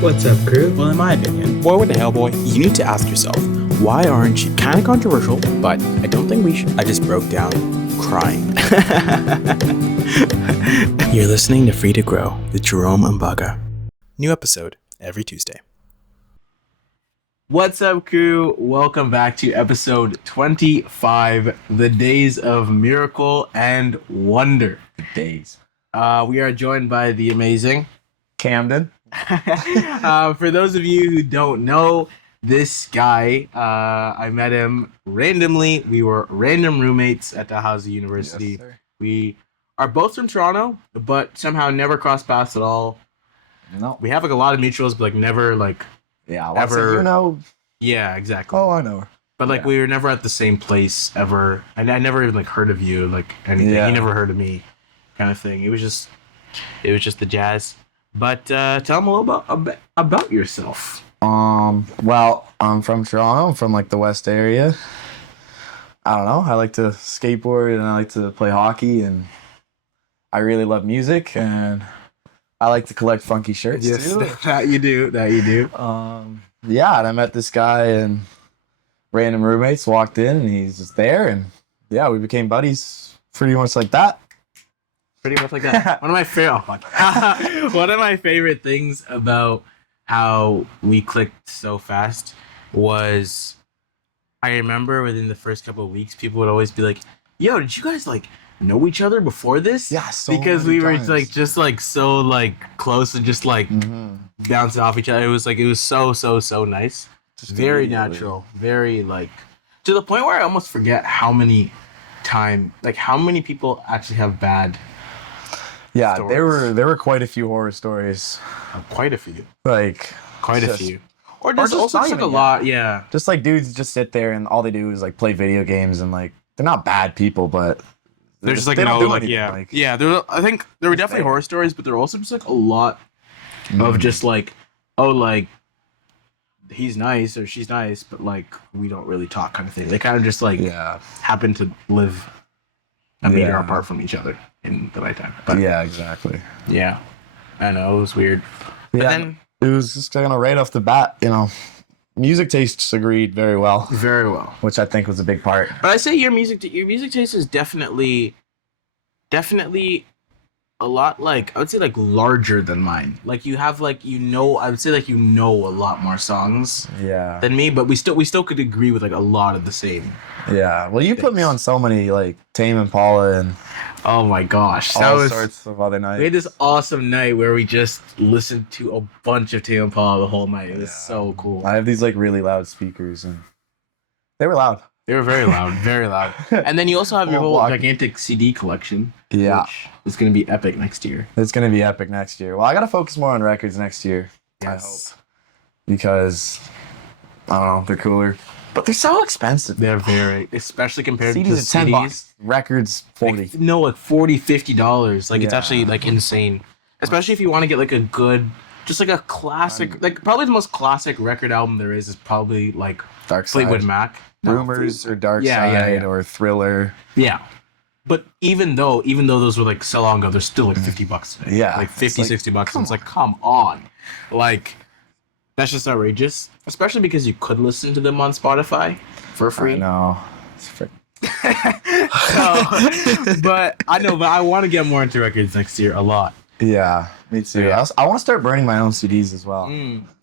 What's up, crew? Well, in my opinion, boy with the hell boy, you need to ask yourself, why aren't you? Kind of controversial, but I don't think we should. I just broke down crying. You're listening to Free to Grow with Jerome and Baga. New episode every Tuesday. What's up, crew? Welcome back to episode 25, the days of miracle and wonder. Days. We are joined by the amazing Camden. For those of you who don't know, this guy, I met him randomly. We were random roommates at Dalhousie University. Yes, sir. We are both from Toronto, but somehow never crossed paths at all. No. We have like a lot of mutuals, but like never like Yeah, ever. you know. Yeah, exactly. Oh, I know her. But like Yeah. we were never at the same place ever, and I never even like heard of you, like anything. Yeah. You never heard of me, kind of thing. It was just the jazz. But tell them a little about yourself. Well, I'm from Toronto. I'm from like the West area. I don't know. I like to skateboard and I like to play hockey and I really love music and I like to collect funky shirts too. that you do. Yeah, and I met this guy and random roommates walked in and he's just there and yeah, we became buddies pretty much like that. Pretty much like that. One of my favorite things about how we clicked so fast was I remember within the first couple of weeks, people would always be like, "Yo, did you guys like know each other before this?" Yeah, so because many we were times. like just like so like close and just like bouncing off each other. It was so nice. Just Very immediately. natural. Very like to the point where I almost forget how many people actually have bad. Yeah, stories. there were quite a few horror stories. Quite a few. Like Quite a just- few. Or just just also not just like even a yet. lot, yeah. Just like dudes just sit there and all they do is like play video games and like they're not bad people, but They're just like they don't no, do like anything, yeah. I think there were Just definitely there. horror stories, but there were also just like a lot of just like, oh, like he's nice or she's nice, but like we don't really talk kind of thing. They kind of just like yeah, happen to live a meter Yeah. apart from each other in the nighttime. But yeah, exactly. yeah, I know it was weird. But Yeah, then it was just kind of right off the bat, music tastes agreed very well, very well. which I think was a big part. But I say your music taste is definitely a lot like I would say like larger than mine. Like you have like I would say like a lot more songs Yeah, than me, but we still could agree with like a lot of the same. yeah. Well, you put me on so many like Tame Impala and Oh my gosh, that all was sorts of other we had nights. this awesome night where we just listened to a bunch of Tame Impala the whole night. It was so cool. I have these like really loud speakers and they were loud. They were very loud, very loud. And then you also have your Whole whole block. gigantic CD collection. Yeah, Which is gonna be epic next year. it's gonna be epic next year. Well, I gotta focus more on records next year. I hope. Because I don't know, they're cooler, but they're so expensive. They're very, especially compared to CDs are $10, CDs. records $40. Like, no, like $40-$50. Like it's Yeah. actually like insane. Especially if you want to get like a good, just like a classic, like probably the most classic record album there is probably like Dark Side, Fleetwood Mac. No, Rumors, or Dark Yeah, Side, yeah, yeah. or Thriller. Yeah. But even though those were like so long ago, they're still like $50 today. Yeah, Like it's 50, like, $60. And it's like, come on. Like, that's just outrageous. Especially because you could listen to them on Spotify for free. I know. It's frick- But I want to get more into records next year a lot. Yeah, me too. Yeah. I want to start burning my own CDs as well.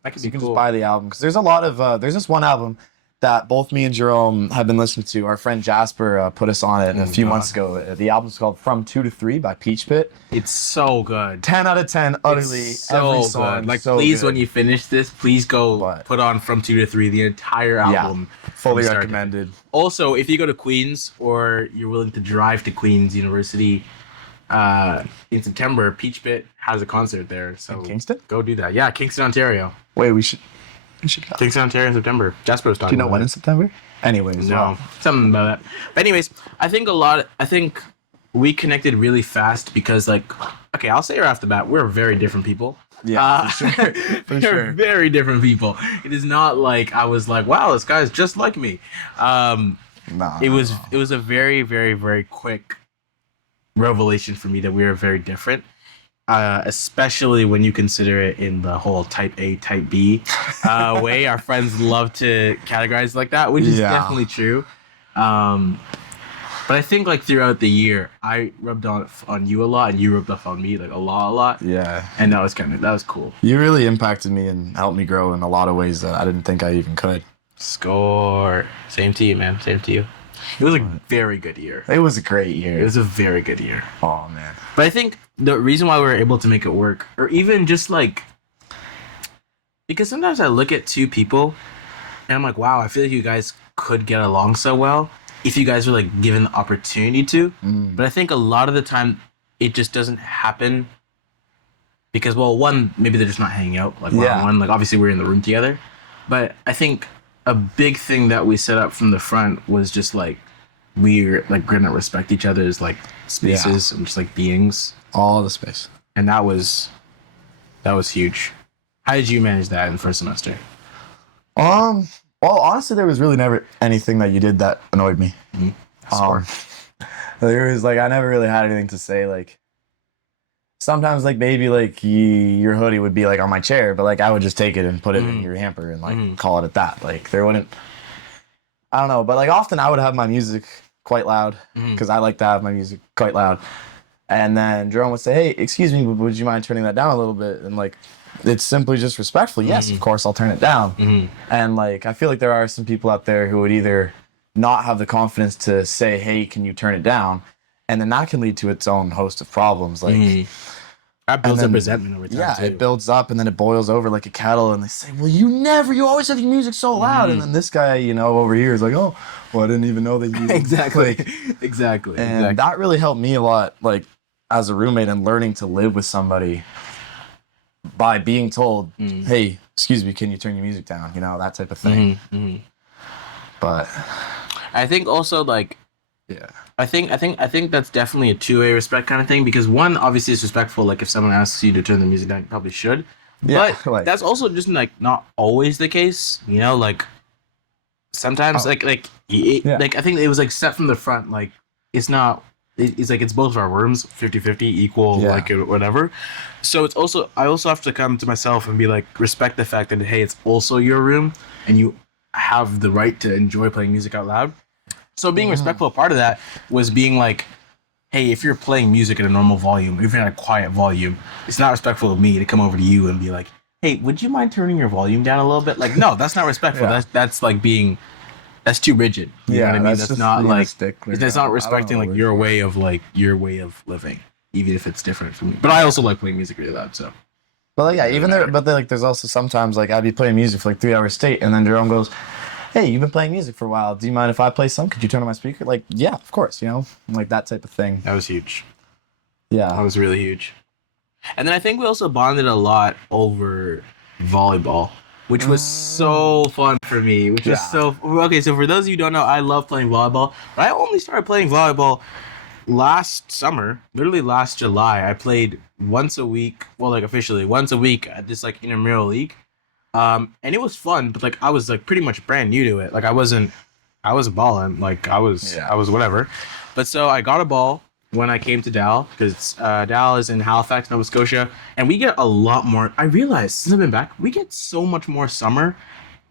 That could So be you can cool. just buy the album because there's a lot of there's this one album that both me and Jerome have been listening to. Our friend Jasper put us on it a few months ago. The album's called From 2 to 3 by Peach Pit. It's so good. 10 out of 10, utterly. It's so every song. good. Like, so please, good. when you finish this, please go But- put on From 2 to 3, the entire album. fully from start to recommended. Also, if you go to Queens or you're willing to drive to Queens University in September, Peach Pit has a concert there. So In Kingston? go do that. Yeah, Kingston, Ontario. Wait, we should go. Kingston, Ontario in September. Jasper was Do talking you know about when it. in September? Anyways, No, well, something about that. But anyways, I think we connected really fast because like, okay, I'll say right off the bat, we're very different people. yeah, for sure. For We're sure. very different people. It is not like I was like, wow, this guy's just like me. Nah, It was a very, very, very quick revelation for me that we were very different. especially when you consider it in the whole type A, type B way. Our friends love to categorize like that, which is definitely true. But I think like throughout the year, I rubbed on you a lot, and you rubbed off on me like a lot. Yeah. And that was cool. You really impacted me and helped me grow in a lot of ways that I didn't think I even could. Score. Same to you, man. Same to you. It was a very good year. It was a great year. It was a very good year. Oh, man. But I think the reason why we were able to make it work, or even just like, because sometimes I look at two people and I'm like, wow, I feel like you guys could get along so well if you guys were like given the opportunity to. But I think a lot of the time it just doesn't happen because, well, one, maybe they're just not hanging out like one-on-one. Like obviously we're in the room together. But I think a big thing that we set up from the front was just like we're like gonna respect each other's like spaces and just like beings. All the space. And that was huge. How did you manage that in the first semester? Well, honestly, there was really never anything that you did that annoyed me. There was like I never really had anything to say. Like sometimes, like maybe like your hoodie would be like on my chair, but like I would just take it and put it in your hamper and like call it at that. Like there wouldn't. I don't know, but like often I would have my music quite loud because I like to have my music quite loud. And then Jerome would say, "Hey, excuse me, but would you mind turning that down a little bit?" And like, it's simply just respectful. Yes, of course, I'll turn it down. And like, I feel like there are some people out there who would either not have the confidence to say, "Hey, can you turn it down?" And then that can lead to its own host of problems. Like, that builds up resentment over time. Yeah, too. It builds up and then it boils over like a kettle. And they say, "Well, you always have your music so loud." And then this guy, over here is like, "Oh, well, I didn't even know that you." Exactly. And that really helped me a lot. Like, as a roommate and learning to live with somebody by being told, "Hey, excuse me, can you turn your music down?" That type of thing. But I think also like, I think that's definitely a two-way respect kind of thing because one, obviously, is respectful. Like if someone asks you to turn the music down, you probably should. Yeah, but like, that's also just like not always the case. Like sometimes like I think it was like set from the front. Like it's not. It's like it's both of our rooms 50-50 equal like whatever. So it's also I also have to come to myself and be like respect the fact that hey, it's also your room and you have the right to enjoy playing music out loud. So being respectful, part of that was being like, hey, if you're playing music at a normal volume, if you're at a quiet volume, it's not respectful of me to come over to you and be like, hey, would you mind turning your volume down a little bit? Like, no, that's not respectful. That's like being that's too rigid. You know what I mean? That's not like that's not respecting like your way of living, even if it's different from me. But I also like playing music really loud, so. But like, yeah, there's also sometimes like I'd be playing music for like 3 hours straight, and then Jerome goes, "Hey, you've been playing music for a while. Do you mind if I play some? Could you turn on my speaker?" Like, yeah, of course, like that type of thing. That was huge. Yeah, that was really huge. And then I think we also bonded a lot over volleyball, which was so fun for me. Which was so okay. So for those of you who don't know, I love playing volleyball. But I only started playing volleyball last summer, literally last July. I played once a week. Well, like officially once a week at this like intramural league. And it was fun, but like I was like pretty much brand new to it. Like I wasn't balling. Like I was whatever. But so I got a ball when I came to Dal because Dal is in Halifax, Nova Scotia, and we get a lot more. I realized since I've been back, we get so much more summer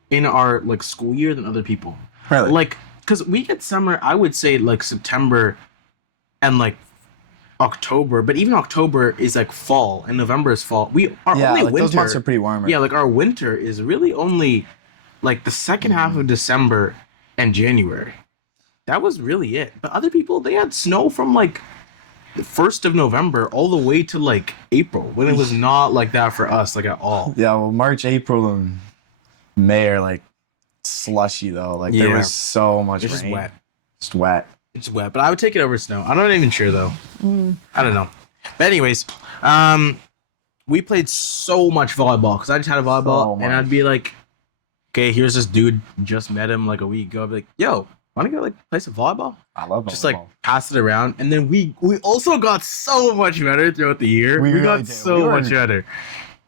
in our like school year than other people. Really? Like because we get summer, I would say like September and like October, but even October is like fall and November is fall. Only like winter. Those months are pretty warmer. Yeah, like our winter is really only like the second half of December and January. That was really it. But other people, they had snow from like the 1st of November all the way to like April when it was not like that for us like at all. Yeah, well, March, April, and May are like slushy though. Like there was so much rain. Just wet. Just wet. It's wet, but I would take it over snow. I'm not even sure though. I don't know. But anyways, we played so much volleyball because I just had a volleyball and I'd be like, okay, here's this dude, just met him like a week ago. I'd be like, yo, want to go like play some volleyball? I love volleyball. Just like pass it around. And then we also got so much better throughout the year. We really got so much better.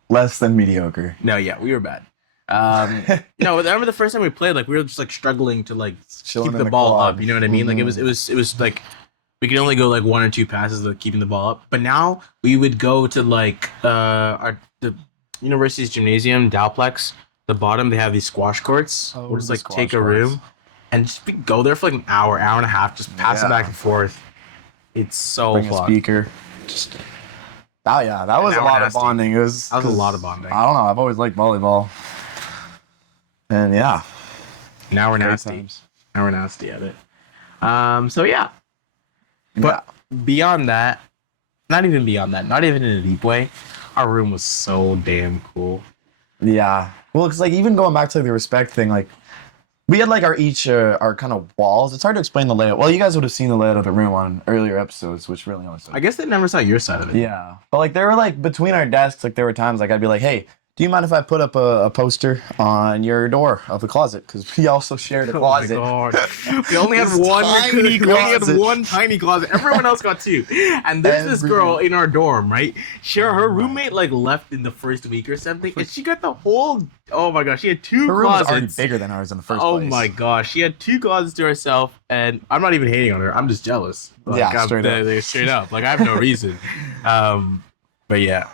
Less than mediocre. No, yeah, we were bad. I remember the first time we played, like we were just like struggling to like keep the ball up. You know what I mean? Like it was like We could only go like 1 or 2 passes of keeping the ball up. But now we would go to like the university's gymnasium, Dowplex. The bottom they have these squash courts. Oh, We'll just the like take squash a courts. room and just go there for like an hour, hour and a half, just pass it Yeah. back and forth. It's so Bring a fun. speaker. Just. Oh yeah, that was a Now we're lot of nasty. bonding. It was. That was a 'cause lot of bonding. I don't know. I've always liked volleyball. And yeah, Now we're great nasty. times. Now we're nasty at it. So yeah. Yeah. But beyond that, not even beyond that, not even in a deep way, our room was so damn cool. Yeah. Well, it's like even going back to the respect thing, like we had like our kind of walls. It's hard to explain the layout. Well, you guys would have seen the layout of the room on earlier episodes, which really only. I guess they never saw your side of it. Yeah. But like there were like between our desks, like there were times like I'd be like, hey, do you mind if I put up a poster on your door of the closet? Because we also shared a closet. Oh my god. We only had This one tiny we only had closet. one tiny closet. Everyone else got two. And there's this girl in our dorm, right? Her roommate like left in the first week or something, and she got the whole. Oh my gosh, she had two Her room was already closets. bigger than ours in the first Oh place. my gosh, she had two closets to herself, and I'm not even hating on her. I'm just jealous. Like, Yeah, straight up. Straight up. Like I have no reason. But yeah.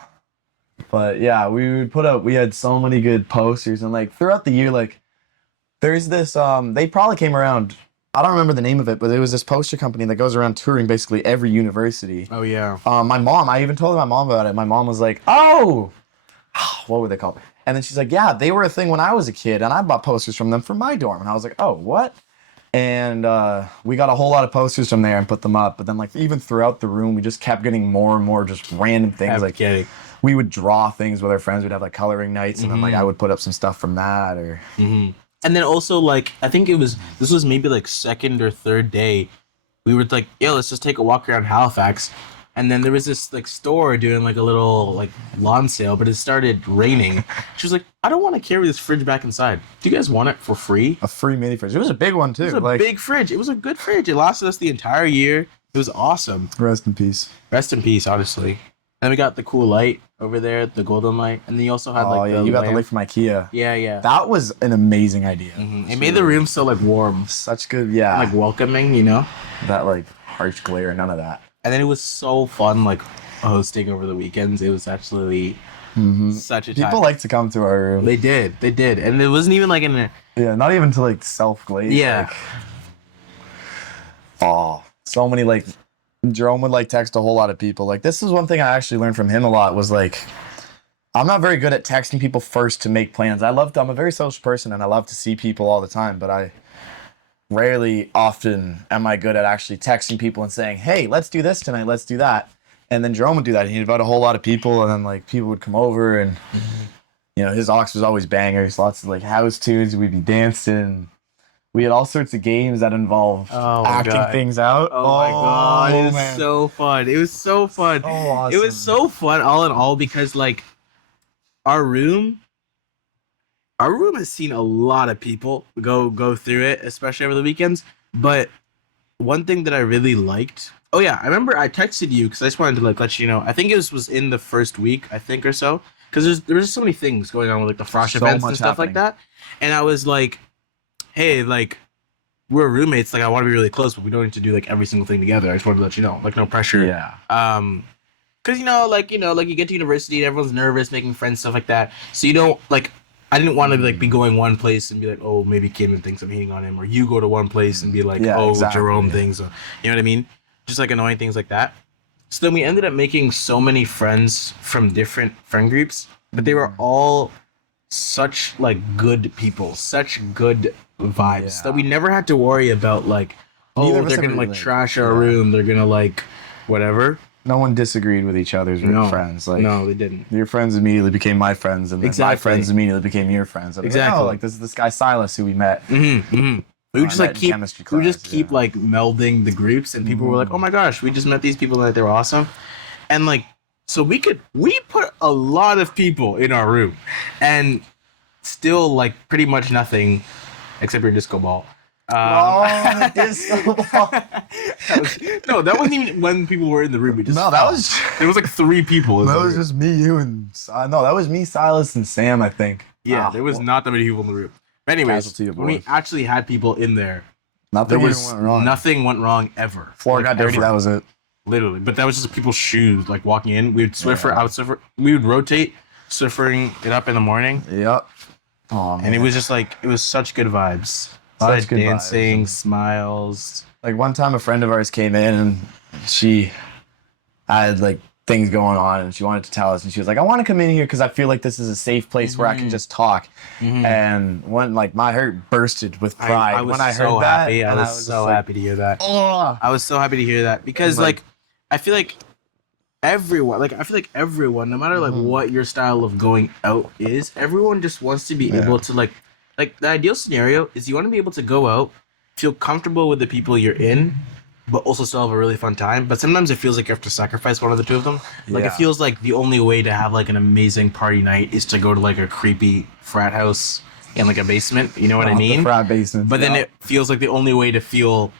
But yeah, we had so many good posters, and like throughout the year, like there's this they probably came around, I don't remember the name of it, but it was this poster company that goes around touring basically every university. Oh yeah. My mom, I even told my mom about it. My mom was like, oh, what were they called? And then she's like, yeah, they were a thing when I was a kid, and I bought posters from them for my dorm. And I was like, oh, what? And we got a whole lot of posters from there and put them up. But then like even throughout the room, we just kept getting more and more just random things. I'm Like kidding. we would draw things with our friends. We'd have like coloring nights, and then like I would put up some stuff from that. Or And then also like I think this was maybe like second or third day, we were like, yeah, let's just take a walk around Halifax. And then there was this like store doing like a little like lawn sale, but it started raining. She was like, I don't want to carry this fridge back inside. Do you guys want it for free? a free mini fridge. It was a big one too. It was a like big fridge. It was a good fridge. It lasted us the entire year. It was awesome. rest in peace. Rest in peace, honestly. Then we got the cool light over there, the golden light, and then you also had Oh like yeah, the you got the lamp. light from IKEA. Yeah, yeah. That was an amazing idea. It made the room so like warm, Such good, yeah. like welcoming, you know. that like harsh glare, none of that. And then it was so fun, like hosting over the weekends. It was actually such a time. People like to come to our room. They did, and it wasn't even like in a. Yeah, not even to like self glaze. Yeah. Like, oh, so many like Jerome would like text a whole lot of people. Like this is one thing I actually learned from him a lot was like I'm not very good at texting people first to make plans. I'm a very social person and I love to see people all the time, but I rarely often am I good at actually texting people and saying, hey, let's do this tonight, let's do that. And then Jerome would do that. He'd invite a whole lot of people and then like people would come over and you know, his aux was always bangers, lots of like house tunes, we'd be dancing. We had all sorts of games that involve Oh, my acting God. things out. Oh my god, it was man. so fun. It was so fun. So awesome. It was so fun, all in all, because like our room has seen a lot of people go through it, especially over the weekends. But one thing that I really liked. Oh yeah, I remember I texted you because I just wanted to like let you know. I think it was in the first week, I think or so, because there was just so many things going on with like the frosh So events much and stuff like happening. that. And I was like, hey, like we're roommates. Like I want to be really close, but we don't need to do like every single thing together. I just wanted to let you know, like no pressure. Yeah. Because like you get to university and everyone's nervous, making friends, stuff like that. So you don't like. I didn't want to like be going one place and be like, oh, maybe Camden thinks I'm hating on him, or you go to one place and be like, Yeah, oh, exactly, Jerome yeah. thinks, or, you know what I mean? Just like annoying things like that. So then we ended up making so many friends from different friend groups, but they were all such like good people, such good vibes Yeah. that we never had to worry about like, Neither oh, of us they're ever gonna like really- trash our yeah. room, they're gonna like whatever. No one disagreed with each other's No, friends. Like no, they didn't. your friends immediately became my friends, and then my Exactly. friends immediately became your friends. I'm Exactly. Like, oh, like this is this guy Silas who we met. We would just I like met in keep chemistry we would just class, keep yeah. like melding the groups, and people were like, "Oh my gosh, we just met these people and they were awesome," and like so we put a lot of people in our room, and still like pretty much nothing except your disco ball. Oh, disco ball. No, that wasn't even when people were in the room. We just No, that was there was like 3 people. In that the was room. just me, you, and no, that was me, Silas, and Sam. I think. Yeah, Ah, there was well, not that many people in the room. But anyways, Casualty of when we war. actually had people in there, Nothing was went wrong. nothing went wrong ever. Floor got dirty. ever. That was it. Literally, but that was just people's shoes. Like walking in, we would Swiffer, I would Swiffer, we would rotate, Swiffering it up in the morning, Yep. Oh man. and it was just like it was such good vibes. Such good dancing, vibes. smiles. Like one time a friend of ours came in and she had like things going on and she wanted to tell us and she was like, I want to come in here because I feel like this is a safe place where I can just talk. And when like my heart bursted with pride I was when I so heard that. happy. I and was so just happy to hear that. Oh. I was so happy to hear that because like I feel like everyone, no matter like what your style of going out is, everyone just wants to be able to like the ideal scenario is you want to be able to go out, feel comfortable with the people you're in, but also still have a really fun time. But sometimes it feels like you have to sacrifice one of the two of them. Like it feels like the only way to have like an amazing party night is to go to like a creepy frat house in like a basement. You know what I mean? The frat basement. But then it feels like the only way to feel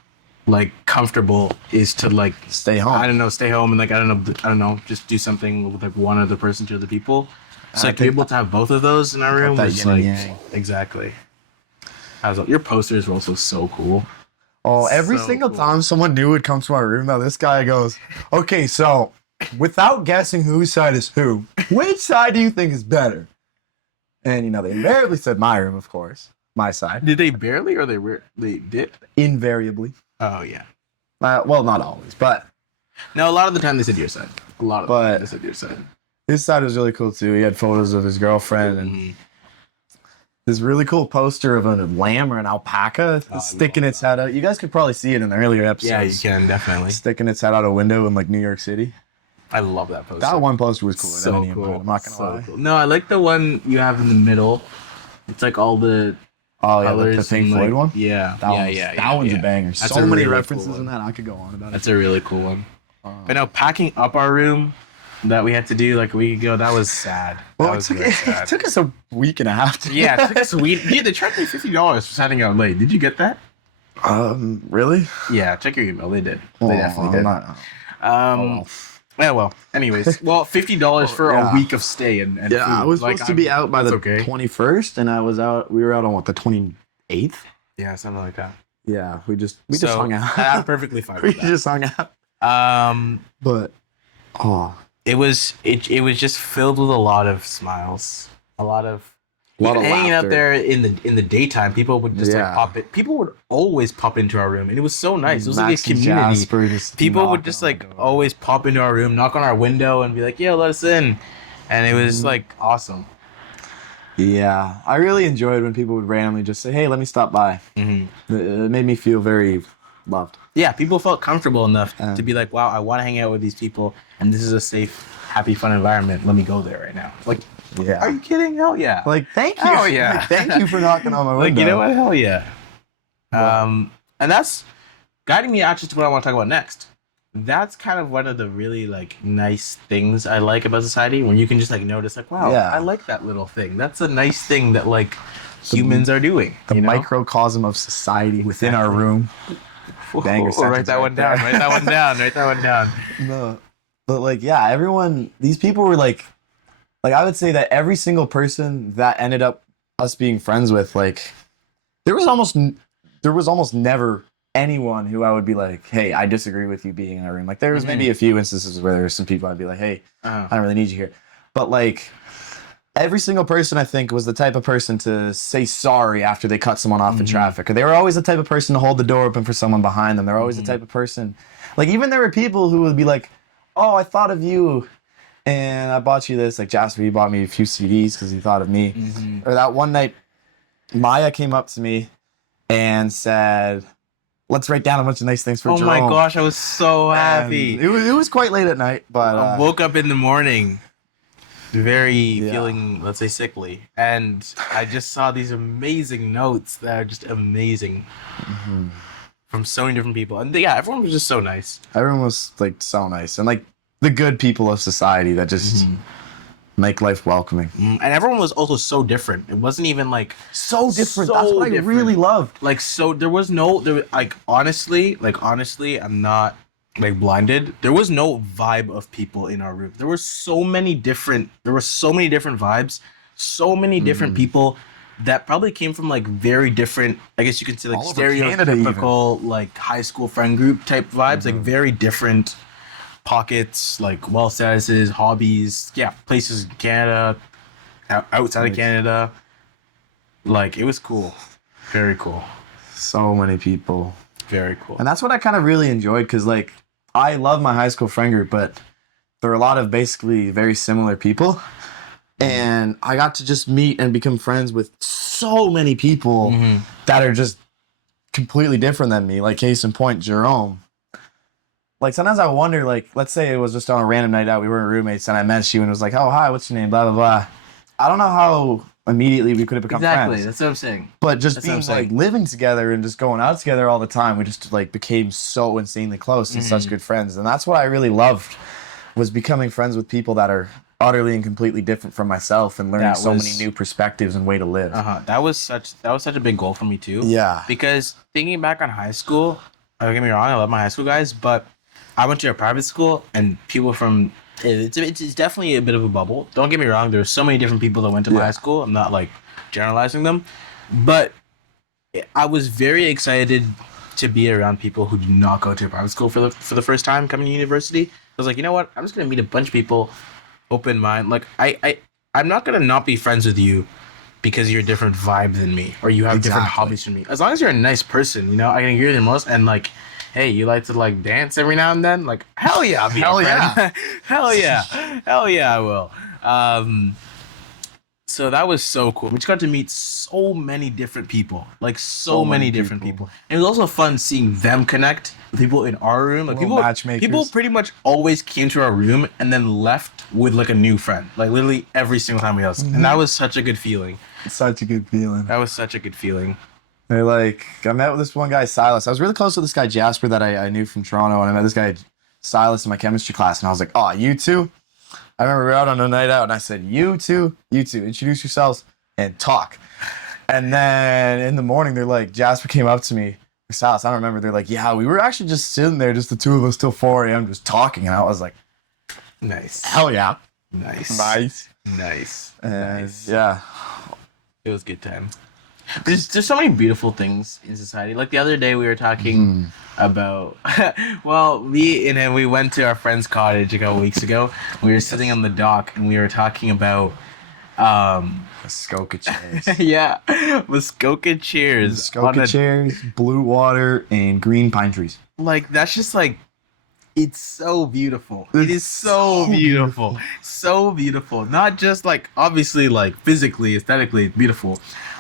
like comfortable is to like stay home. I don't know, stay home and like I don't know, just do something with like one other person to other people. So like to be able to have both of those in our room was like exactly. Your posters were also so cool. Oh, every So single cool. time someone new would come to my room, now this guy goes, okay, so without guessing whose side is who, which side do you think is better? And, you know, they invariably said my room, of course. My side. Did they barely or they did? Invariably. Oh yeah. Well, not always, but No, a lot of the time they said your side. A lot of the time But- they said your side. his side was really cool, too. He had photos of his girlfriend and this really cool poster of a lamb or an alpaca sticking its head out. You guys could probably see it in the earlier episodes. Yeah, you can definitely. Sticking its head out a window in, like, New York City. I love that poster. That one poster was cooler So than any of cool. mine. I'm not going to So lie. cool. No, I like the one you have in the middle. It's like all the Oh, yeah, colors the Pink and, Floyd like, one? Yeah. That one's a banger. That's So a many really references cool one. in that. I could go on about it. That's a really cool one. But no, packing up our room that we had to do like a week ago, that was sad. Well, That it was took, really it sad. took us a week and a half to Yeah, it took us a week. Yeah, they charged me $50 for signing out late. Did you get that? Really? Yeah, check your email. They did. They definitely did. Well. Yeah, well, anyways. Well, $50 for a week of stay and Yeah, food. I was Like, supposed to be out by the that's okay. 21st, and I was out. We were out on what, the 28th? Yeah, something like that. Yeah, we just So, hung out. I'm perfectly fine We with that. just hung out. But It was just filled with a lot of smiles, a lot of hanging out laughter. there in the daytime. People would just like Yeah. pop it. People would always pop into our room, and it was so nice. It was Max like a and community. Jasper just People would knocking just on the like door. always pop into our room, knock on our window, and be like, "Yo, let us in," and it was like awesome. Yeah, I really enjoyed when people would randomly just say, "Hey, let me stop by." It made me feel very loved. Yeah, people felt comfortable enough to be like, "Wow, I want to hang out with these people, and this is a safe, happy, fun environment. Let me go there right now." Like, Yeah. are you kidding? Hell yeah! Like, thank you. Oh, yeah. Like, thank you for knocking on my window. Like, you know what? Hell yeah. Wow. And that's guiding me actually to what I want to talk about next. That's kind of one of the really like nice things I like about society when you can just like notice like, wow, Yeah. I like that little thing. That's a nice thing that like humans are doing. The you know? microcosm of society within our room. banger Write sentence that right one down. there. Write that one down. Write that one down. No, but like, yeah, everyone, these people were like I would say that every single person that ended up us being friends with, like, there was almost never anyone who I would be like, hey, I disagree with you being in a room. Like, there was maybe a few instances where there were some people I'd be like, hey, I don't really need you here. But like, every single person I think was the type of person to say sorry after they cut someone off in traffic. Or they were always the type of person to hold the door open for someone behind them. They're always the type of person, like, even there were people who would be like, oh, I thought of you and I bought you this. Like Jasper, he bought me a few CDs because he thought of me. Or that one night, Maya came up to me and said, let's write down a bunch of nice things for Oh Jerome. my gosh, I was so happy. And it was quite late at night, but I woke up in the morning very Yeah. feeling, let's say, sickly. And I just saw these amazing notes that are just amazing from so many different people. And yeah, everyone was just so nice. everyone was like so nice and like the good people of society that just make life welcoming. And everyone was also so different. It wasn't even like So different. So That's what I different. really loved. like so there was like honestly, I'm not like blinded. There was no vibe of people in our room. There were so many different vibes, so many different people that probably came from like very different, I guess you could say like All over Canada stereotypical like high school friend group type vibes, like very different pockets, like wealth statuses, hobbies, yeah, places in Canada, outside of Canada. Like it was cool. Very cool. So many people. Very cool. And that's what I kind of really enjoyed because, like, I love my high school friend group, but there are a lot of basically very similar people. And I got to just meet and become friends with so many people that are just completely different than me. Like, case in point, Jerome. Like, sometimes I wonder, like, let's say it was just on a random night out, we were roommates, and I met you and was like, oh, hi, what's your name, blah, blah, blah. I don't know how immediately we could have become friends. That's what I'm saying. But just being like living together and just going out together all the time, we just like became so insanely close and such good friends. And that's what I really loved, was becoming friends with people that are utterly and completely different from myself and learning so many new perspectives and way to live. That was such a big goal for me too. Yeah. Because thinking back on high school, don't get me wrong, I love my high school guys, but I went to a private school and people from it's definitely a bit of a bubble. Don't get me wrong, there's so many different people that went to my high school. I'm not like generalizing them, but I was very excited to be around people who do not go to a private school for the first time coming to university. I was like, you know what? I'm just gonna meet a bunch of people, open mind. Like I'm not gonna not be friends with you because you're a different vibe than me or you have different hobbies from me. As long as you're a nice person, you know, I can hear the most and like, hey, you like to like dance every now and then? Like, hell yeah, I'll be your friend. Hell yeah. Hell yeah, I will. So that was so cool. We just got to meet so many different people. Like so many different people. And it was also fun seeing them connect with people in our room. Like people pretty much always came to our room and then left with like a new friend. Like literally every single time we was. And that was such a good feeling. Such a good feeling. That was such a good feeling. They're like, I met with this one guy, Silas. I was really close to this guy, Jasper, that I knew from Toronto. And I met this guy, Silas, in my chemistry class. And I was like, oh, you two? I remember we were out on a night out. And I said, you two, introduce yourselves and talk. And then in the morning, they're like, Jasper came up to me. Silas, I don't remember. They're like, yeah, we were actually just sitting there, just the two of us till 4 a.m. just talking. And I was like, nice. Hell yeah. Nice. And yeah. It was a good time. There's so many beautiful things in society. Like the other day we were talking about we went to our friend's cottage a couple weeks ago. We were sitting on the dock and we were talking about Muskoka chairs. Yeah. Muskoka chairs. Muskoka chairs, blue water, and green pine trees. Like that's just like it's so beautiful. It is so beautiful. So beautiful. Not just like obviously like physically, aesthetically it's beautiful.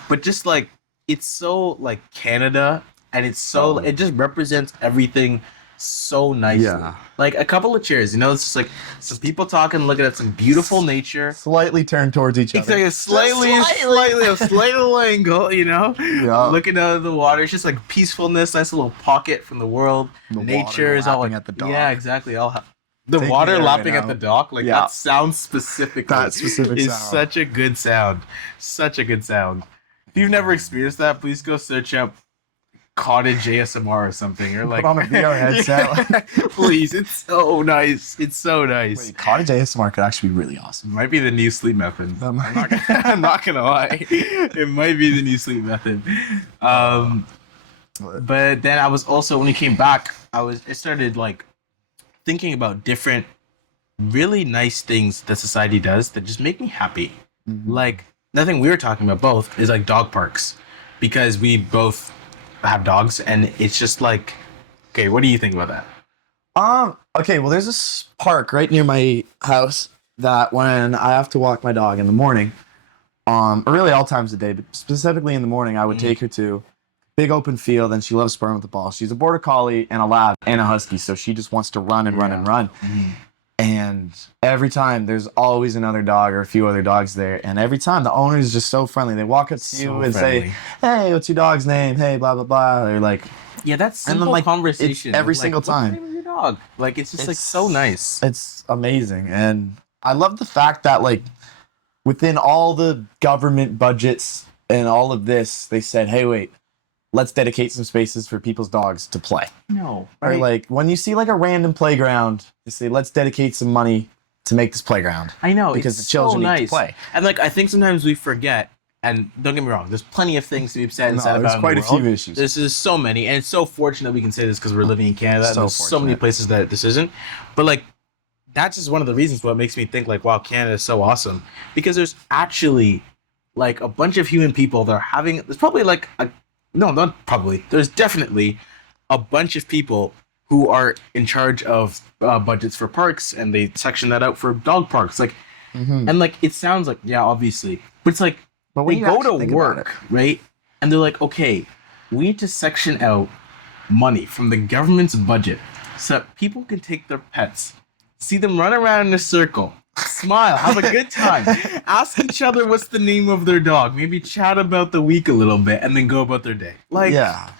But just like it's so like Canada and it's so it just represents everything so nicely. Yeah. Like a couple of chairs, you know, it's just like some people talking, looking at some beautiful nature. Slightly turned towards each other. It's like a slight little angle, you know? Yeah. Looking out of the water. It's just like peacefulness, nice little pocket from the world. The nature is all like at the dock. Yeah, exactly. The water lapping at the dock, like that sound specifically. That specific is sound. Such a good sound. Such a good sound. If you've never experienced that, please go search up cottage ASMR or something. Or like put on a VR headset. Please, it's so nice. It's so nice. Wait, cottage ASMR could actually be really awesome. It might be the new sleep method. I'm not gonna lie. It might be the new sleep method. But then I was also when we came back, I started like thinking about different really nice things that society does that just make me happy. Like nothing we were talking about both is like dog parks because we both have dogs and it's just like, okay, what do you think about that? Okay, well there's this park right near my house that when I have to walk my dog in the morning, or really all times of the day, but specifically in the morning, I would take her to big open field and she loves sparring with the ball. She's a border collie and a lab and a husky, so she just wants to run and run and run. And every time there's always another dog or a few other dogs there. And every time the owner is just so friendly. They walk up to you and say, hey, what's your dog's name? Hey, blah, blah, blah. They're like, yeah, that's simple like, conversation. Every single time. What's the name of your dog? Like, it's just like so nice. It's amazing. And I love the fact that like within all the government budgets and all of this, they said, hey, wait. Let's dedicate some spaces for people's dogs to play. No. Right? Or like when you see like a random playground, you say, let's dedicate some money to make this playground. I know. Because it's the children so nice. need to play. And like I think sometimes we forget and don't get me wrong, there's plenty of things to be upset and No, sad there's about in quite the a few world. issues. This is so many, and it's so fortunate we can say this because we're living in Canada. And So there's so many fortunate. places that this isn't. But like, that's just one of the reasons what makes me think like, wow, Canada is so awesome because there's actually like a bunch of human people that are having. There's probably like no, not probably. There's definitely a bunch of people who are in charge of budgets for parks, and they section that out for dog parks. Like, and like it sounds like yeah, obviously, but it's like But when they you go actually to think about work, right? And they're like, okay, we need to section out money from the government's budget so that people can take their pets, see them run around in a circle, smile, have a good time, ask each other what's the name of their dog, maybe chat about the week a little bit, and then go about their day. Like, yeah,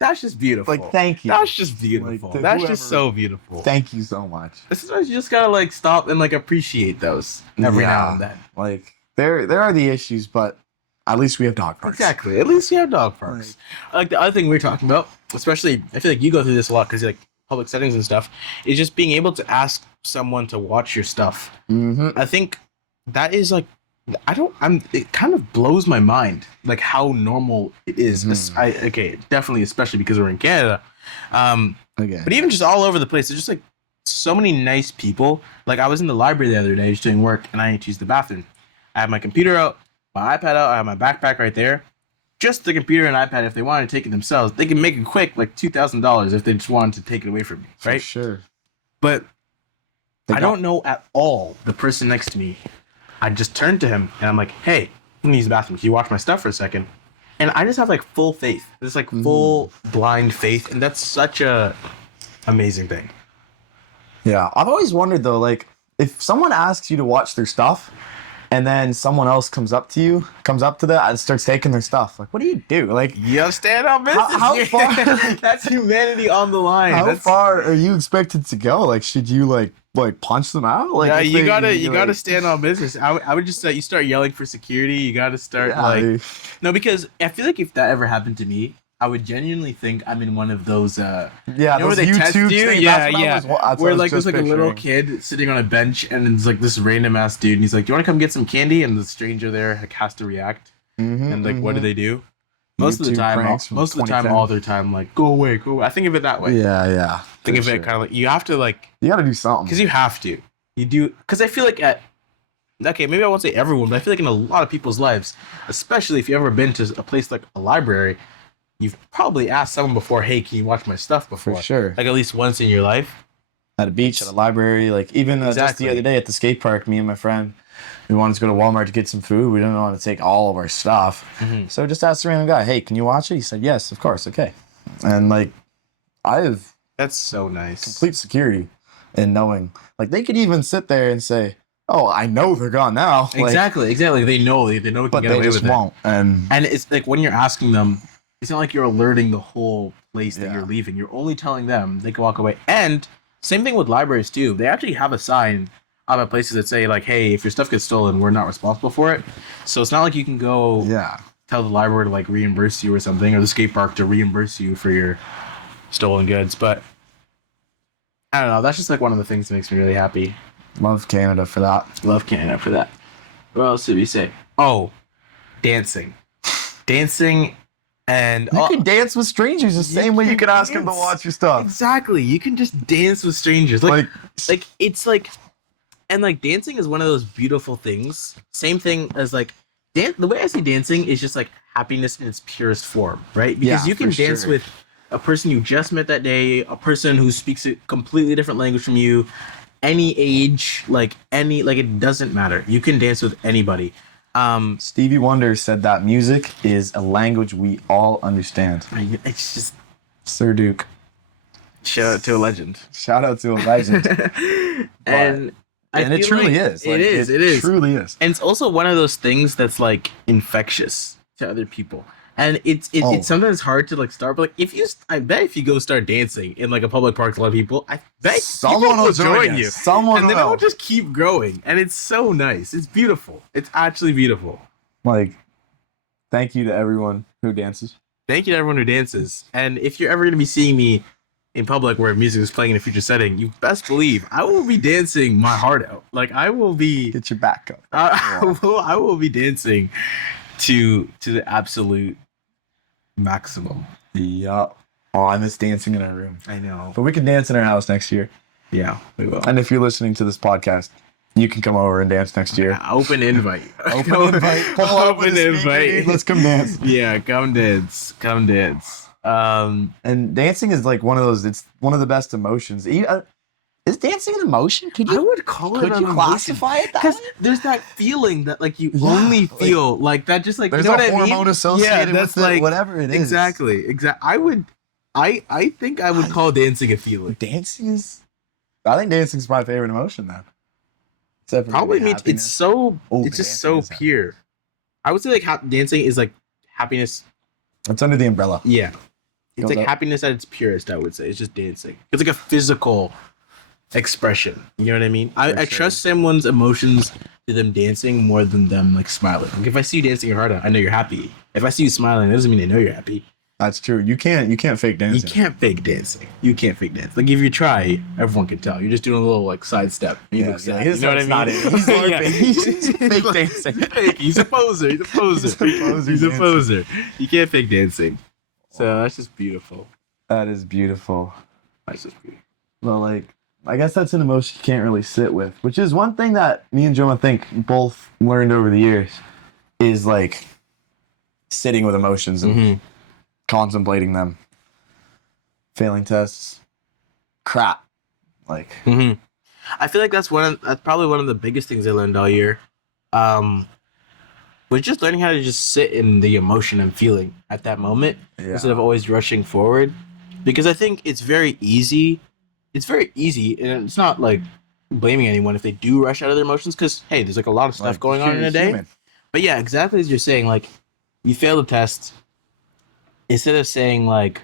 that's just beautiful. like thank you. That's just beautiful. Like, to That's just whoever- so beautiful. Thank you so much. Sometimes you just gotta like stop and like appreciate those every now Yeah. and then. Like there are the issues, but at least we have dog parks. Exactly. At least you have dog parks. Like the other thing we're talking about, especially I feel like you go through this a lot because like public settings and stuff, is just being able to ask someone to watch your stuff. Mm-hmm. I think that is like it kind of blows my mind like how normal it is. Definitely, especially because we're in Canada. Okay. But even just all over the place, there's just like so many nice people. Like I was in the library the other day just doing work and I need to use the bathroom. I have my computer out, my iPad out, I have my backpack right there. Just the computer and iPad, if they wanted to take it themselves, they can make it quick, like $2,000 if they just wanted to take it away from me, For right? sure. But They I got- don't know at all the person next to me. I just turned to him and I'm like, hey, I'm gonna use the bathroom. Can you watch my stuff for a second? And I just have like full faith. It's like full blind faith. And that's such a amazing thing. Yeah, I've always wondered though, like if someone asks you to watch their stuff, and then someone else comes up to that and starts taking their stuff, like what do you do? Like You gotta stand on business. how far- That's humanity on the line. how That's, far are you expected to go? Like should you like punch them out? Like yeah, if you they- gotta like- stand on business. I would just say you start yelling for security. You gotta start Yeah, like no, because I feel like if that ever happened to me, I would genuinely think I'm in one of those. yeah, You know where those they test YouTube you? things, Yeah, that's what I yeah. was- that's what Where I was like there's just like a little picturing. kid sitting on a bench, and it's like this random ass dude, and he's like, "Do you want to come get some candy?" And the stranger there like has to react, and like, what do they do? Most of the YouTube time, pranks from most of the time, 2010. all their time, like, go away, go away. I think of it that way. Yeah. Think for of it sure. kind of like you have to like, You gotta do something. because you have to. You do because I feel like okay, maybe I won't say everyone, but I feel like in a lot of people's lives, especially if you've ever been to a place like a library, you've probably asked someone before, "Hey, can you watch my stuff?" Before, For sure. like at least once in your life. At a beach, at a library, like even just Exactly. the other day at the skate park, me and my friend, we wanted to go to Walmart to get some food. We didn't want to take all of our stuff, so just asked the random guy, "Hey, can you watch it?" He said, "Yes, of course, okay." And like, I have That's so nice. complete security in knowing, like, they could even sit there and say, "Oh, I know they're gone now." Like, Exactly. They know we can but get they away just with it. won't. And And it's like when you're asking them, it's not like you're alerting the whole place that Yeah. you're leaving. You're only telling them they can walk away. And same thing with libraries too. They actually have a sign on the places that say like, "Hey, if your stuff gets stolen, we're not responsible for it." So it's not like you can go yeah, tell the library to like reimburse you or something, or the skate park to reimburse you for your stolen goods. But I don't know. That's just like one of the things that makes me really happy. love Canada for that. Love Canada for that. What else did we say? Oh, dancing. Dancing and You can dance with strangers the same way you can can ask them to dance. watch your stuff. exactly. You can just dance with strangers. Like it's like and like dancing is one of those beautiful things. Same thing as like the way I see dancing is just like happiness in its purest form, right? Because Yeah, you can for dance sure. with a person you just met that day, a person who speaks a completely different language from you, any age, like it doesn't matter. You can dance with anybody. Stevie Wonder said that music is a language we all understand. It's just Sir Duke. shout out to a legend. Shout out to a legend. and And it feel truly like is. It is. It is. Truly is. And it's also one of those things that's like infectious to other people. And it's Oh. it's sometimes hard to like start, but like I bet if you go start dancing in like a public park, with a lot of people, I bet Someone people will join you. you. Someone And then will. it'll just keep growing. And it's so nice. It's beautiful. It's actually beautiful. Like, thank you to everyone who dances. Thank you to everyone who dances. And if you're ever gonna be seeing me in public where music is playing in a future setting, you best believe I will be dancing my heart out. Like I will be Get your back up. I will be dancing to the absolute maximum. Yeah. Oh, I miss dancing in our room. I know. But we can dance in our house next year. Yeah, we will. And if you're listening to this podcast, you can come over and dance next year. Open invite. Open invite. Pull up with Open a speaker, invite. dude. Let's come dance. Yeah, come dance. Come dance. And dancing is like one of those. It's one of the best emotions. Is dancing an emotion? Could I you? would call it Could an you emotion. classify it that Because way? there's that feeling that like you Yeah, only like, feel like that, just like There's you know a what I hormone mean? associated with it, whatever it is. Exactly. I think I would call dancing a feeling. Dancing is. I think dancing's my favorite emotion then. Except for Probably maybe means happiness. it's so. Oh, It's just dancing so is happy. pure. I would say like dancing is like happiness. It's under the umbrella. Yeah, it's Goes like up. happiness at its purest. I would say it's just dancing. It's like a physical expression. You know what I mean? I sure. trust someone's emotions to them dancing more than them like smiling. Like if I see you dancing your heart out, I know you're happy. If I see you smiling, it doesn't mean I know you're happy. That's true. You can't fake dancing. You can't fake dancing. You can't fake dance. Like if you try, everyone can tell. You're just doing a little like side step. You look sad. You know what I mean? Not it. He's LARPing. He's just fake dancing. He's a poser. He's a poser. He's a poser. You can't fake dancing. So that's just beautiful. That is beautiful. That's just beautiful. Well, like, I guess that's an emotion you can't really sit with, which is one thing that me and Joe, I think, both learned over the years is like sitting with emotions and contemplating them. Failing tests. Crap. Like, I feel like that's probably one of the biggest things I learned all year. Was just learning how to just sit in the emotion and feeling at that moment instead of always rushing forward. Because I think it's very easy. It's very easy, and it's not like blaming anyone if they do rush out of their emotions. Because hey, there's like a lot of stuff like, going on in a day. human. But yeah, exactly as you're saying, like you fail the test, instead of saying like,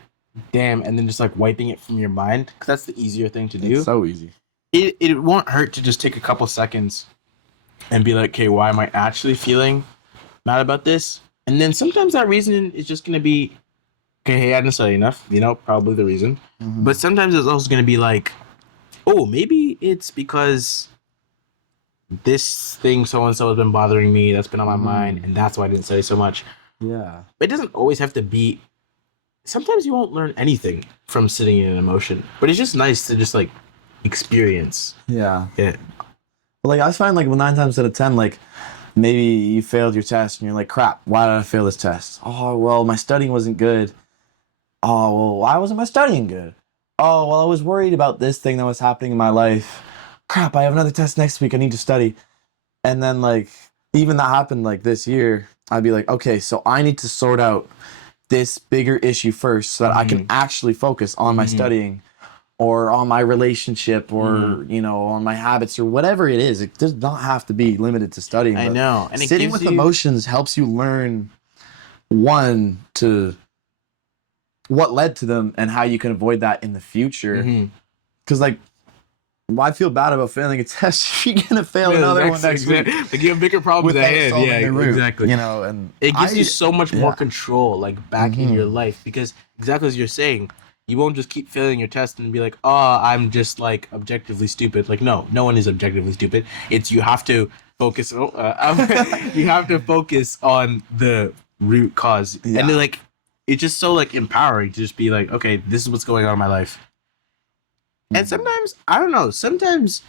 "Damn," and then just like wiping it from your mind, because that's the easier thing to do. It's so easy. It won't hurt to just take a couple seconds and be like, "Okay, why am I actually feeling mad about this?" And then sometimes that reason is just gonna be, "Okay, hey, I didn't study enough." You know, probably the reason. But sometimes it's also gonna be like, "Oh, maybe it's because this thing so and so has been bothering me. That's been on my mind, and that's why I didn't study so much." Yeah. It doesn't always have to be. Sometimes you won't learn anything from sitting in an emotion, but it's just nice to just like experience. Yeah. Yeah. But like I find like 9 times out of 10, like maybe you failed your test and you're like, crap, why did I fail this test? Oh, well, my studying wasn't good. Oh, well, why wasn't my studying good? Oh, well, I was worried about this thing that was happening in my life. Crap, I have another test next week. I need to study. And then like even that happened like this year, I'd be like, okay, so I need to sort out this bigger issue first so that I can actually focus on my studying or on my relationship or, you know, on my habits or whatever it is. It does not have to be limited to studying. I but know. And it sitting gives with emotions helps you learn what led to them and how you can avoid that in the future. Because like, why feel bad about failing a test if you're gonna fail another one next week? Like you have bigger problems Without ahead. solving Yeah, the root, exactly. You know, and It gives you so much more control, like back in your Mhm. life, because exactly as you're saying, you won't just keep failing your test and be like, "Oh, I'm just like objectively stupid." Like, no one is objectively stupid. It's you have to focus. You have to focus on the root cause, Yeah. and then like it's just so like empowering to just be like, "Okay, this is what's going on in my life." And sometimes I don't know. Sometimes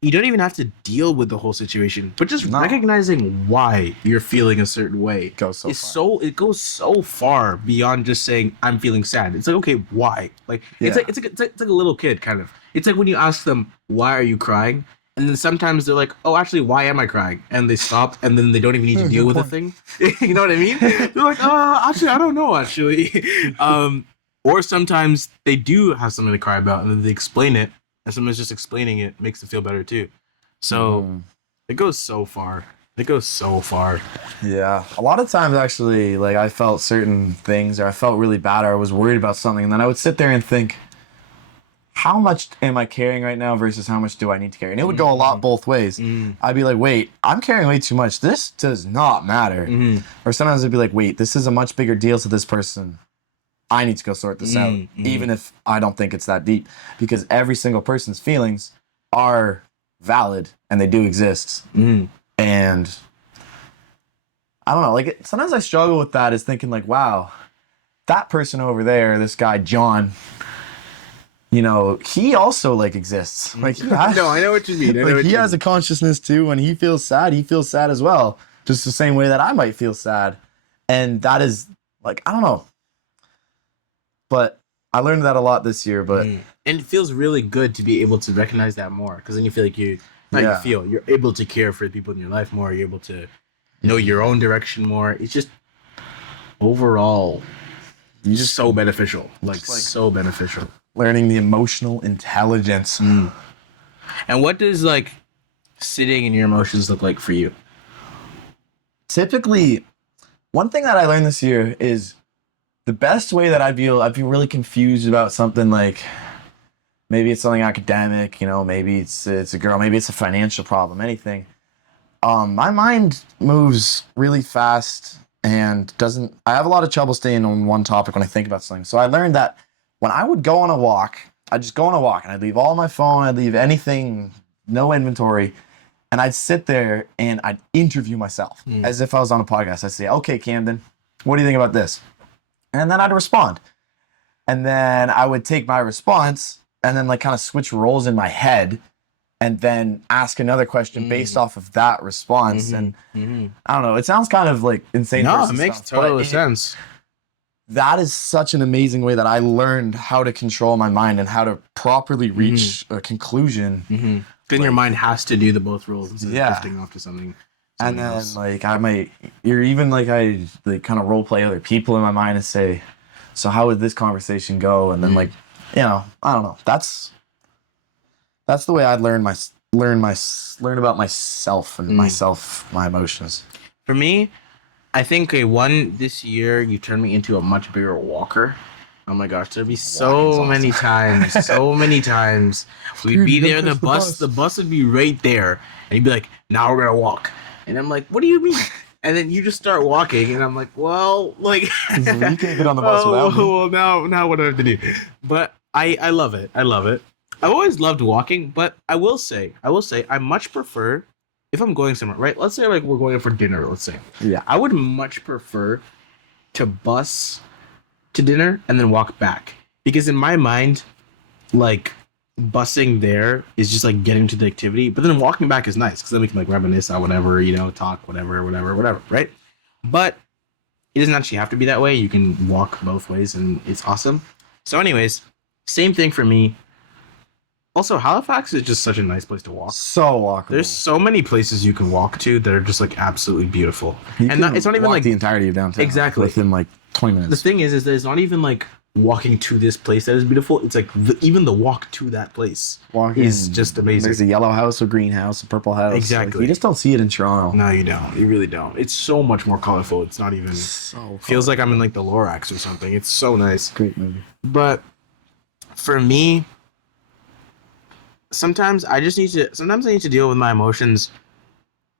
you don't even have to deal with the whole situation, but just recognizing why you're feeling a certain way goes it goes so far beyond just saying I'm feeling sad. It's like, okay, why? Like it's like a little kid kind of. It's like when you ask them, why are you crying? And then sometimes they're like, oh, actually, why am I crying? And they stop, and then they don't even need to deal with the thing. You know what I mean? They're like, actually, I don't know, actually. Or sometimes they do have something to cry about, and then they explain it, and sometimes just explaining it makes them feel better too. So it goes so far. It goes so far. Yeah. A lot of times, actually, like I felt certain things, or I felt really bad, or I was worried about something, and then I would sit there and think, how much am I carrying right now versus how much do I need to carry? And it would go a lot both ways. I'd be like, wait, I'm carrying way too much. This does not matter. Or sometimes I'd be like, wait, this is a much bigger deal to this person. I need to go sort this out, even if I don't think it's that deep, because every single person's feelings are valid and they do exist. And I don't know. Like sometimes I struggle with that. Is thinking like, wow, that person over there, this guy John, he also like exists. Like he has, No, I know what you mean. like he has a consciousness too. When he feels sad as well. Just the same way that I might feel sad, and that is like I don't know. But I learned that a lot this year. But and it feels really good to be able to recognize that more, because then you feel like you're able to care for the people in your life more. You're able to know your own direction more. It's just overall, just so beneficial. Like so beneficial. Learning the emotional intelligence. And what does like sitting in your emotions look like for you? Typically, one thing that I learned this year is the best way that I feel really confused about something, like maybe it's something academic, maybe it's a girl, maybe it's a financial problem, anything. My mind moves really fast and I have a lot of trouble staying on one topic when I think about something. So I learned that when I would go on a walk, I'd just go on a walk and I'd leave all my phone, I'd leave anything, no inventory. And I'd sit there and I'd interview myself as if I was on a podcast. I'd say, okay, Camden, what do you think about this? And then I'd respond. And then I would take my response and then like kind of switch roles in my head and then ask another question based off of that response. And I don't know, it sounds kind of like insane. No, it makes total sense. That is such an amazing way that I learned how to control my mind and how to properly reach a conclusion. Then your mind has to do the both roles instead of drifting off to something and then else. like I kind of role play other people in my mind and say, so how would this conversation go? And then I don't know. That's the way I'd learn about myself and my emotions. For me, I think this year you turned me into a much bigger walker. Oh my gosh, there'd be so many times we'd be there, the bus would be right there, and you'd be like, now we're gonna walk. And I'm like, what do you mean? And then you just start walking, and I'm like, well, like, you can't get on the bus without me. Well, now what do I have to do? But I love it. I've always loved walking, but I will say, I much prefer, if I'm going somewhere, right? Let's say like we're going for dinner, let's say. Yeah. I would much prefer to bus to dinner and then walk back. Because in my mind, like, busing there is just like getting to the activity, but then walking back is nice because then we can like reminisce on whatever, talk, whatever, right? But it doesn't actually have to be that way. You can walk both ways and it's awesome. So anyways, same thing for me. Also, Halifax is just such a nice place to walk. So walkable. There's so many places you can walk to that are just like absolutely beautiful. It's not even like the entirety of downtown. Exactly. Within like 20 minutes. The thing is that it's not even like walking to this place that is beautiful. It's like even the walk to that place is just amazing. There's a yellow house, a green house, a purple house. Exactly. Like, you just don't see it in Toronto. No, you don't. You really don't. It's so much more colorful. It's not even. Feels like I'm in like the Lorax or something. It's so nice. Great movie. But for me, sometimes I need to deal with my emotions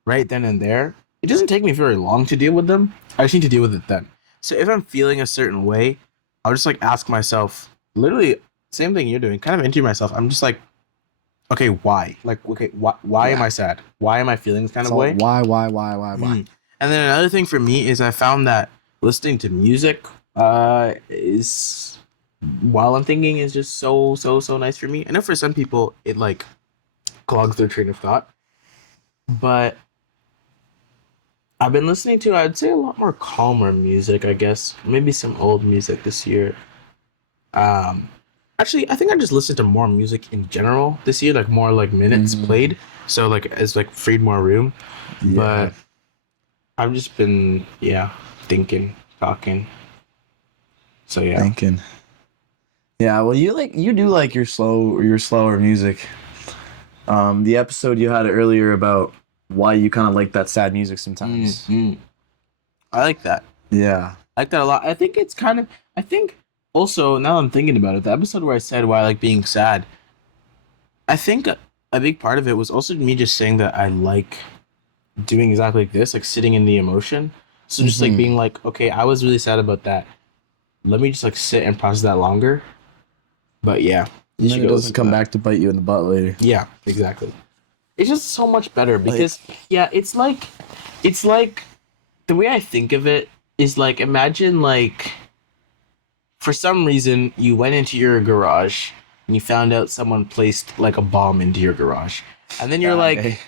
right then and there. It doesn't take me very long to deal with them. I just need to deal with it then. So if I'm feeling a certain way, I'll just like ask myself, literally same thing you're doing, kind of interview myself. I'm just like, okay, why? Like, okay, why am I sad? Why am I feeling this kind of way? Why? And then another thing for me is I found that listening to music is, while I'm thinking, is just so nice for me. I know for some people it like clogs their train of thought, but I've been listening to, I'd say, a lot more calmer music, I guess. Maybe some old music this year. Actually, I think I just listened to more music in general this year, like more like minutes played. So like as like freed more room. Yeah. But I've just been thinking, talking. So yeah. Thinking. Yeah, well you do like your slower music. The episode you had earlier about why you kind of like that sad music sometimes. I like that. Yeah. I like that a lot. I think also, now I'm thinking about it, the episode where I said why I like being sad, I think a big part of it was also me just saying that I like doing exactly like this, like sitting in the emotion. So just like being like, okay, I was really sad about that. Let me just like sit and process that longer. But yeah. And then it doesn't come back to bite you in the butt later. Yeah, exactly. It's just so much better because it's like the way I think of it is like, imagine like for some reason you went into your garage and you found out someone placed like a bomb into your garage, and then you're like, Okay.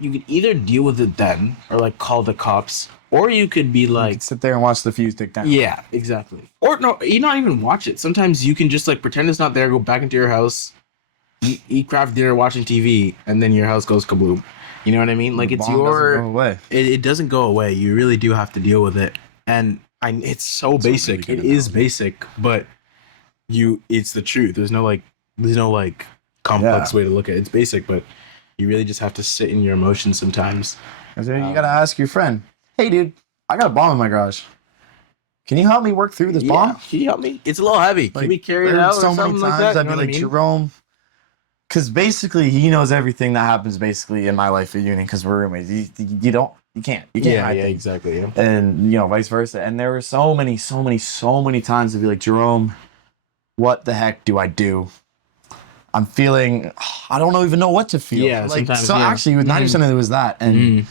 you could either deal with it then or like call the cops, or you could be You like, could sit there and watch the fuse stick down. yeah, exactly. Or no, you not even watch it. Sometimes you can just like pretend it's not there, go back into your house, eat craft dinner, watching TV, and then your house goes kaboom. You know what I mean? Like The it's bomb doesn't your. go away. It doesn't go away. You really do have to deal with it, and it's so It's a really basic. good It is analogy. basic, but it's the truth. There's no like complex Yeah. way to look at it. It's basic, but you really just have to sit in your emotions sometimes. You gotta ask your friend, hey dude, I got a bomb in my garage. Can you help me work through this bomb? Can you help me? It's a little heavy. Can we carry it there's out or so many something like times that? I'd be like, Jerome, because basically he knows everything that happens basically in my life at uni because we're roommates. You can't Yeah, hide things. exactly. Yeah. And vice versa. And there were so many times to be like, Jerome, what the heck do I do? I'm feeling, I don't even know what to feel. Yeah, like sometimes, so yeah. actually, it was 90% of it was that, and Mm.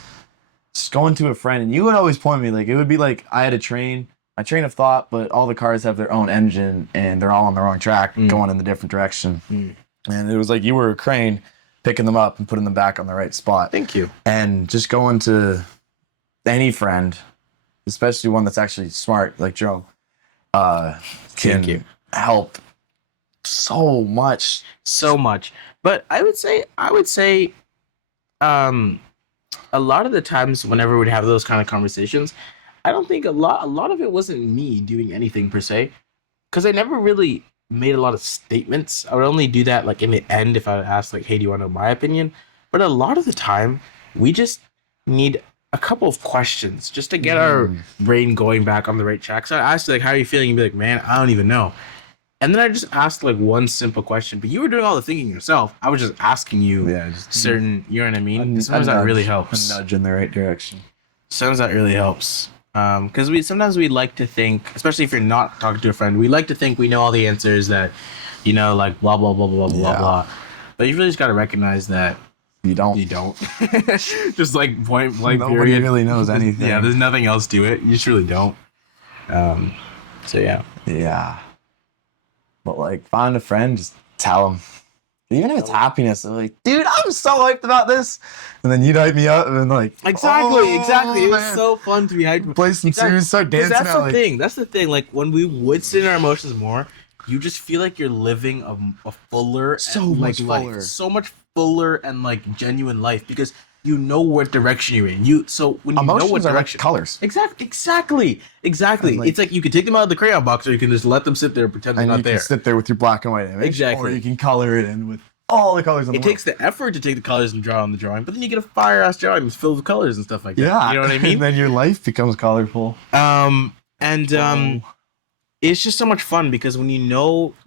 just going to a friend, and you would always point me like it would be like I had my train of thought, but all the cars have their own engine and they're all on the wrong track, going in the different direction. And it was like you were a crane picking them up and putting them back on the right spot. Thank you. And just going to any friend, especially one that's actually smart like Joe, can Thank you. help so much. So much. But I would say a lot of the times whenever we'd have those kind of conversations, I don't think a lot of it wasn't me doing anything per se, because I never really made a lot of statements. I would only do that like in the end if I would ask like, hey, do you want to know my opinion? But a lot of the time we just need a couple of questions just to get our brain going back on the right track. So I asked you, like, how are you feeling? You'd be like, man, I don't even know. And then I just asked like one simple question, but you were doing all the thinking yourself. I was just asking you Just certain, you know what I mean? a Sometimes that nudge, really helps. A nudge in the right direction. Sometimes that really helps. Because sometimes we like to think, especially if you're not talking to a friend, we like to think we know all the answers, that, like blah blah blah blah blah blah. But you really just gotta recognize that You don't. you don't. Just like point blank Nobody period. really knows anything. Yeah, there's nothing else to it. You just really don't. So yeah. Yeah. But like, find a friend, just tell them. Even if it's happiness, they're like, dude, I'm so hyped about this. And then you'd hype me up and like, Exactly. It was man. so fun to be hyped. Play some serious, start dancing That's out. the Like, thing. That's the thing. Like when we would sit in our emotions more, you just feel like you're living a fuller, So and, much like, fuller. life, so much fuller and like genuine life, because you know what direction you're in. So when you know what emotions are like direction, colors. exactly. And, like- It's like you can take them out of the crayon box, or you can just let them sit there and pretend they're And not you there. can sit there with your black and white image. Exactly. Or you can color it in with all the colors in the It world. takes the effort to take the colors and draw on the drawing, but then you get a fire ass drawing that's filled with colors and stuff like that. Yeah. You know what I And mean? then your life becomes colorful. It's just so much fun, because when you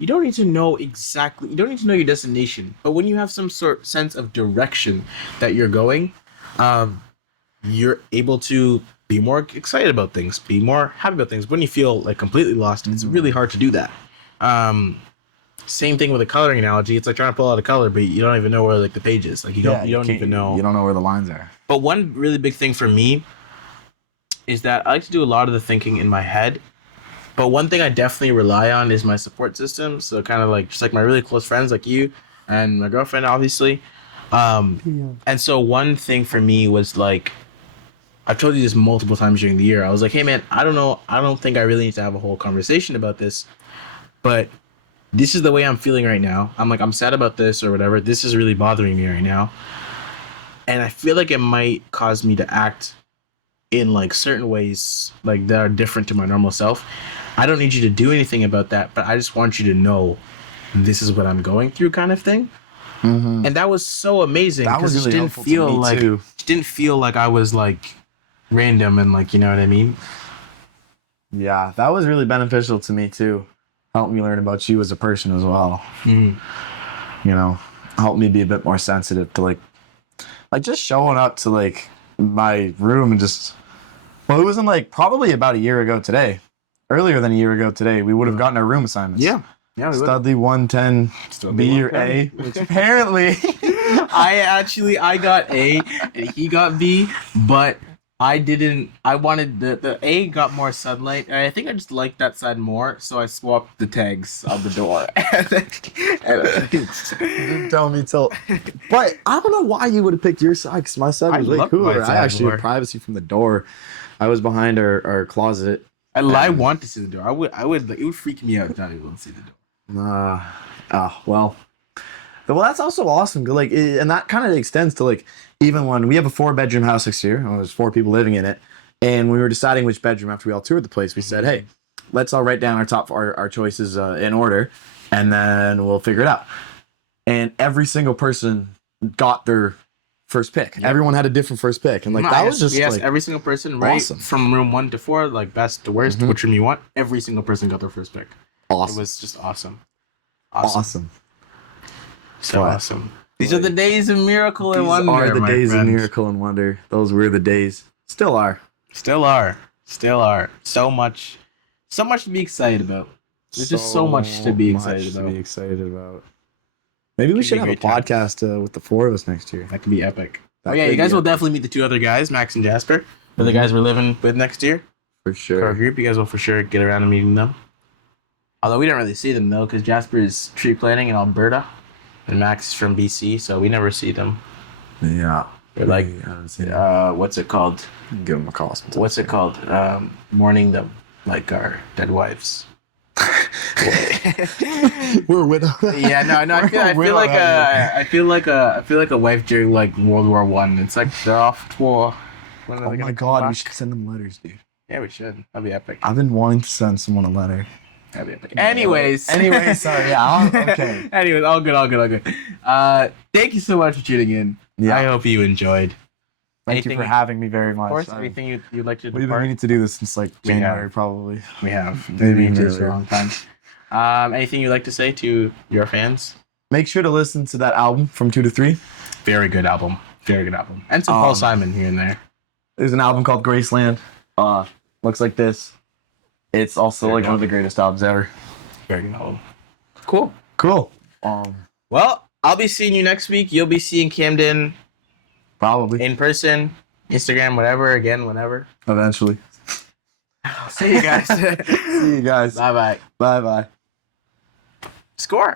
don't need to know exactly, you don't need to know your destination, but when you have some sort sense of direction that you're going, you're able to be more excited about things, be more happy about things. When you feel like completely lost, it's really hard to do that. Same thing with a coloring analogy. It's like trying to pull out a color, but you don't even know where like the page is. Like you don't can't- even know. You don't know where the lines are. But one really big thing for me is that I like to do a lot of the thinking in my head. But one thing I definitely rely on is my support system. So kind of like just like my really close friends like you and my girlfriend, obviously. And so one thing for me was like, I've told you this multiple times during the year. I was like, hey man, I don't know. I don't think I really need to have a whole conversation about this. But this is the way I'm feeling right now. I'm sad about this or whatever. This is really bothering me right now. And I feel like it might cause me to act in like certain ways like that are different to my normal self. I don't need you to do anything about that, but I just want you to know this is what I'm going through, kind of thing. Mm-hmm. And that was so amazing, That was because really it helpful to me too. didn't feel like I was like random and like, you know what I mean? Yeah, that was really beneficial to me too. Helped me learn about you as a person as well. Mm-hmm. You know, helped me be a bit more sensitive to like just showing up to like my room and just, well, it wasn't like probably about a year ago today. Earlier than a year ago today, we would have gotten our room assignments. Yeah. We would. Studley 110 B or A, which apparently I got A and he got B, but I wanted the A got more sunlight, and I think I just liked that side more, so I swapped the tags on the door. Didn't tell me till. But I don't know why you would have picked your side, because my side I was way loved my cooler. I side actually more. had privacy from the door. I was behind our closet. I want to see the door. I would like, it would freak me out not able to see the door. Well, that's also awesome. Like, and that kind of extends to like even when we have a 4-bedroom house next year. There's 4 people living in it, and we were deciding which bedroom after we all toured the place. We said, hey, let's all write down our choices in order, and then we'll figure it out. And every single person got their first pick. Yep. Everyone had a different first pick, and like that was just like every single person, right? Awesome. From room 1 to 4, like best to worst, which room you want. Every single person got their first pick. Awesome. It was just awesome. So awesome. These are the days of miracle and wonder. These are the my days friends. of miracle and wonder. Those were the days. Still are. Still are. So much to be excited about. There's just so much to be excited about. Maybe we should have a podcast with the 4 of us next year. That could be epic. You guys will definitely meet the 2 other guys, Max and Jasper. They're the guys we're living with next year. For sure. Our group, you guys will for sure get around and meeting them. Although we don't really see them though, because Jasper is tree planting in Alberta, and Max is from BC, so we never see them. Yeah. They're like, what's it called? Give them a call. What's it called? Mourning them like our dead wives. We're with them. Yeah, no. I feel like a wife during like World War I. It's like they're off tour. Oh my god, we should send them letters, dude. Yeah, we should. That'd be epic. I've been wanting to send someone a letter. That'd be epic. Anyways, sorry. Yeah. Okay. Anyways, all good. Thank you so much for tuning in. Yeah. I hope you enjoyed. Thank you for having me very much. Of course, anything you'd like to We've been meaning to do this since like January, probably. We have. Maybe Been earlier. for a long time. Anything you'd like to say to your fans? Make sure to listen to that album from 2 to 3. Very good album. And some Paul Simon here and there. There's an album called Graceland. Looks like this. It's also like one of the greatest albums ever. Very good album. Cool. Well, I'll be seeing you next week. You'll be seeing Camden probably in person, Instagram, whatever, again, whenever. Eventually. See you guys. See you guys. Bye-bye. Bye-bye. Score.